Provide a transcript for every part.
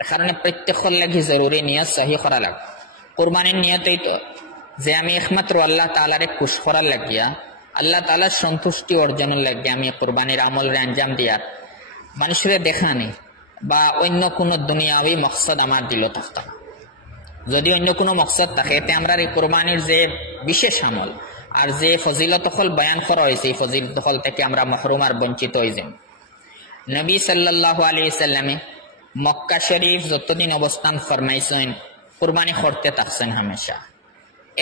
এর কারণে প্রত্যেকের লাগি জরুরি নিয়ত সহি করা লাগবে। কুরবানির নিয়ত এই তো যে আমি একমাত্র আল্লাহ তাআলারে খুশ করার লাগিয়া, আল্লাহ তাআলার সন্তুষ্টি অর্জনের লাগিয়া আমি কুরবানির আমলের আঞ্জাম দিয়া মানুষের দেখানি বা অন্য কোনো দুনিয়াবি মকসদ আমার দিল থাকতাম। যদি অন্য কোনো মকসদ থাকে তে আমরা এই কুরবানির যে বিশেষ আমল আর যে ফজিলত হল বয়ান করা হয়েছে এই ফজিলত হল থেকে আমরা মাহরুম আর বঞ্চিত হয়ে যাই। নবী সাল্লাল্লাহু আলাইহি সাল্লামে মক্কা শরীফ যতদিন অবস্থান ফরমাইছেন কুরবানি করতে থাকছেন হামেশা।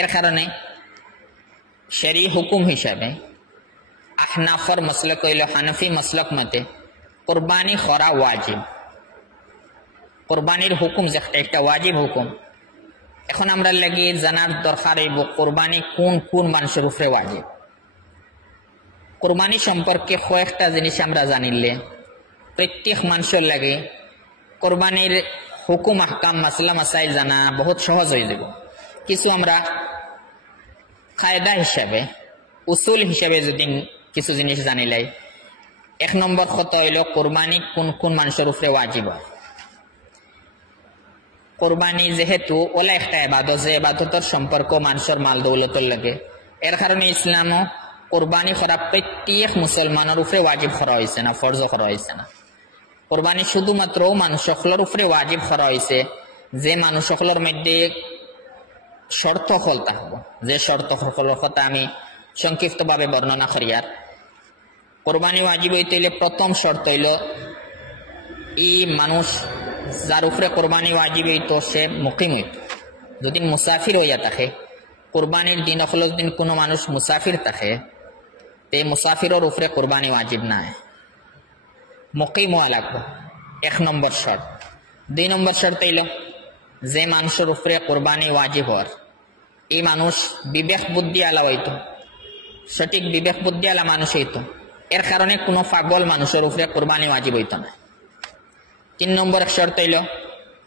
এর কারণে শরী হুকুম হিসাবে আহনাফর মাসলাক হইল হানাফি মাসলাক মতে কুরবানি করা ওয়াজিব। কুরবানির হুকুম যে একটা ওয়াজিব হুকুম। এখন আমরা লাগি জানার দরকার হইব কুরবানি কোন কোন মানুষের উপরে ওয়াজিব। কুরবানি সম্পর্কে কয়েকটা জিনিস আমরা জানিলে প্রত্যেক মানুষের লাগে কুরবানির হুকুম আহকাম মাসলা মাসাইল জানা বহুত সহজ হয়ে যাব। কিছু আমরা কায়দা হিসাবে উসুল হিসাবে যদি কিছু জিনিস জানিলাই, এক নম্বর কথা হইল কুরবানি কোন কোন মানুষের উপরে ওয়াজিব হয়। কুরবানি যেহেতু ওলা একটা ইবাদত, যে ইবাদতের সম্পর্ক মানুষের মাল দৌলতের লাগে, এর কারণে ইসলামও কুরবানি করা প্রত্যেক মুসলমানের উপরে ওয়াজিব করা হয়েছে না, ফরজ করা হয়েছে না। কুরবানি শুধুমাত্র মানুষ সকলের উপরে ওয়াজিব করা হয়েছে যে মানুষ সকলের মধ্যে শর্ত হল থাকবো। যে শর্ত সকলের কথা আমি সংক্ষিপ্তভাবে বর্ণনা করি। আর কুরবানি ওয়াজিব হইতে হইলে প্রথম শর্ত হইল এই মানুষ যার উপরে কুরবানি ওয়াজিব হইতো সে মুকিম হইত। যদি মুসাফির হইয়া থাকে কুরবানির দিন অখলস দিন কোনো মানুষ মুসাফির থাকে তে মুসাফিরের উপরে কুরবানি ওয়াজিব নাই, মুকিম হওয়া লাগবে, এক নম্বর শর্ত। দুই নম্বর শর্ত হইল যে মানুষের উপরে কুরবানি ওয়াজিব হওয়ার এই মানুষ বিবেক বুদ্ধি আলা হইতো, সঠিক বিবেক বুদ্ধি আলা মানুষ হইতো। এর কারণে কোনো পাগল মানুষের উপরে কুরবানি ওয়াজিব হইতো না। তিন নম্বর শর্ত হইল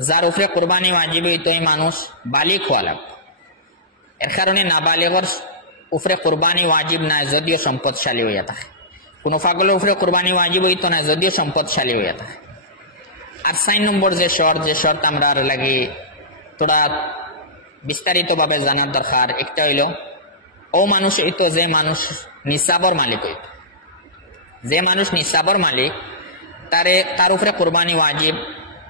যার উপরে কুরবানি ওয়াজিব হইতো এই মানুষ বালিক হওয়া লাগবে। এর কারণে নাবালিগর উপরে কুরবানি ওয়াজিব নাই যদিও সম্পদশালী হইয়া থাকে। কোনো পাগলের উপরে কুরবানি ওয়াজিব হইতো না যদিও সম্পদশালী হইয়া থাকে। আর 4 নম্বর যে শর্ত আমরা লাগি তোরা বিস্তারিতভাবে জানার দরকার, একটা হইল ও মানুষ হইতো যে মানুষ নিসাবর মালিক হইতো। যে মানুষ নিসাবর মালিক তার উপরে কুরবানি ওয়াজিব,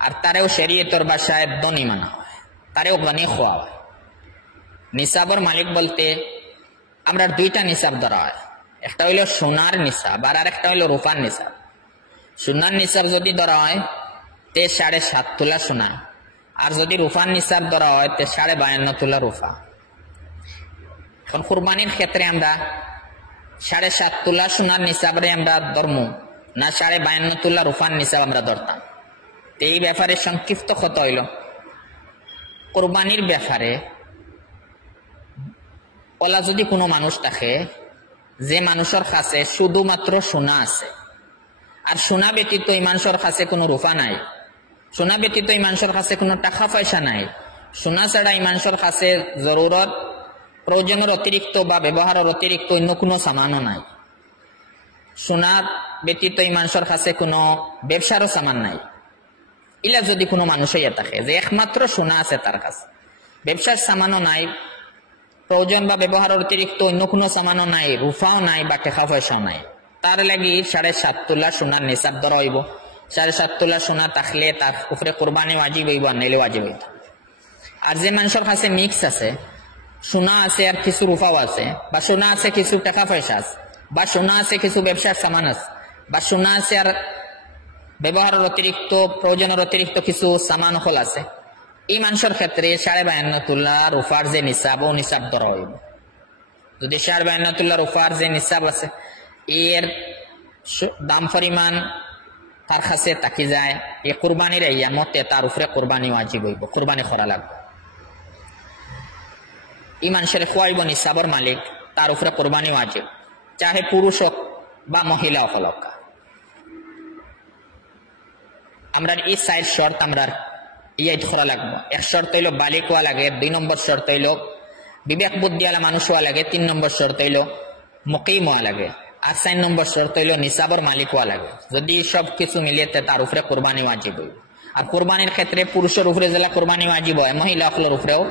আর তারেও শরীয়তের ভাষায় ধনী মানা হয়, তারেও গনি খোয়া হয়। নিসাবর মালিক বলতে আমরা দুইটা নিসাব ধরা হয়, একটা হইল সোনার নিসাব আর একটা হইল রূপার নিসাব। সোনার নিসাব যদি ধরা হয় তে 7.5 তোলা সোনা, আর যদি রূপার নিসাব ধরা হয় তে 52.5 তোলা রূপা। এখন কুরবানির ক্ষেত্রে আমরা 7.5 তোলা সোনার নিসাবরে আমরা ধর্ম না 52.5 তোলা রূপার নিসাব আমরা ধরতাম। তো এই ব্যাপারে সংক্ষিপ্ত কথা হইল কুরবানির ব্যাপারে ওলা যদি কোনো মানুষ থাকে যে মানুষের কাছে শুধুমাত্র সোনা আছে, আর সোনা ব্যতীত এই মানুষের কাছে কোনো রূপা নাই, সোনা ব্যতীত এই মানুষের কাছে কোনো টাকা পয়সা নাই, সোনা ছাড়া এই মানুষের কাছে জরুরত প্রয়োজনের অতিরিক্ত বা ব্যবহারের অতিরিক্ত অন্য কোনো সামানও নাই, সোনা ব্যতীত এই মানুষের কাছে কোনো ব্যবসারও সামান নাই, ইলা যদি কোনো মানুষ হইয়া থাকে যে একমাত্র সোনা আছে তার কাছে, ব্যবসার সামানও নাই, প্রয়োজন বা ব্যবহারের অতিরিক্ত অন্য কোনো সামানও নাই, রূপাও নাই বা টাকা পয়সাও নাই, তার লাগি 7.5 তোলা সোনার নিসাব ধরা হইব। 7.5 তোলা সোনা থাকলে তার উপরে কুরবানি ওয়াজিব হইব, নাইলে ওয়াজিব হইত। আর যে মানুষের কাছে মিক্স আছে, সোনা আছে আর কিছু রূপাও আছে, বা সোনা আছে কিছু টাকা পয়সা আছে, বা সোনা আছে কিছু ব্যবসার সামান আছে, বা সোনা আছে আর ব্যবহারের অতিরিক্ত প্রয়োজনের অতিরিক্ত কিছু সামান হল আছে, এই মানুষের ক্ষেত্রে 52.5 তোলা রূপার যে নিসাব ও নিসাব ধরা হইব। যদি 52.5 তোলা রূপার যে নিসাব আছে এর দাম পরিমাণ তার কাছে তাকি যায়, এই কুরবানির ইয়ার মতে তার উপরে কুরবানি ওয়াজিব হইব, কুরবানি করা লাগবে। এই মানুষের খোয়াইব নিসাবর মালিক, তার উপরে কুরবানি ওয়াজিব, চাহে পুরুষ হোক বা মহিলা হোক। আমরা এই 4 শর্ত আমরা ইয়াদ করা লাগবে। এক শর্ত হইল বালিক হওয়া লাগে, 2 নম্বর শর্ত হইল বিবেক বুদ্ধি আলা মানুষ হওয়া লাগে, 3 নম্বর শর্ত হইল মুকিম হওয়া লাগে, আর 4 নম্বর শর্ত হইল নিসাবর মালিক হওয়া লাগে। যদি সব কিছু মিলিয়ে তার উপরে কুরবানি ওয়াজিব হইব। আর কোরবানির ক্ষেত্রে পুরুষের উপরে যেলা কোরবানি ওয়াজিব হয় মহিলা সকলের উপরেও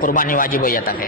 কোরবানি ওয়াজিব হইয়া থাকে।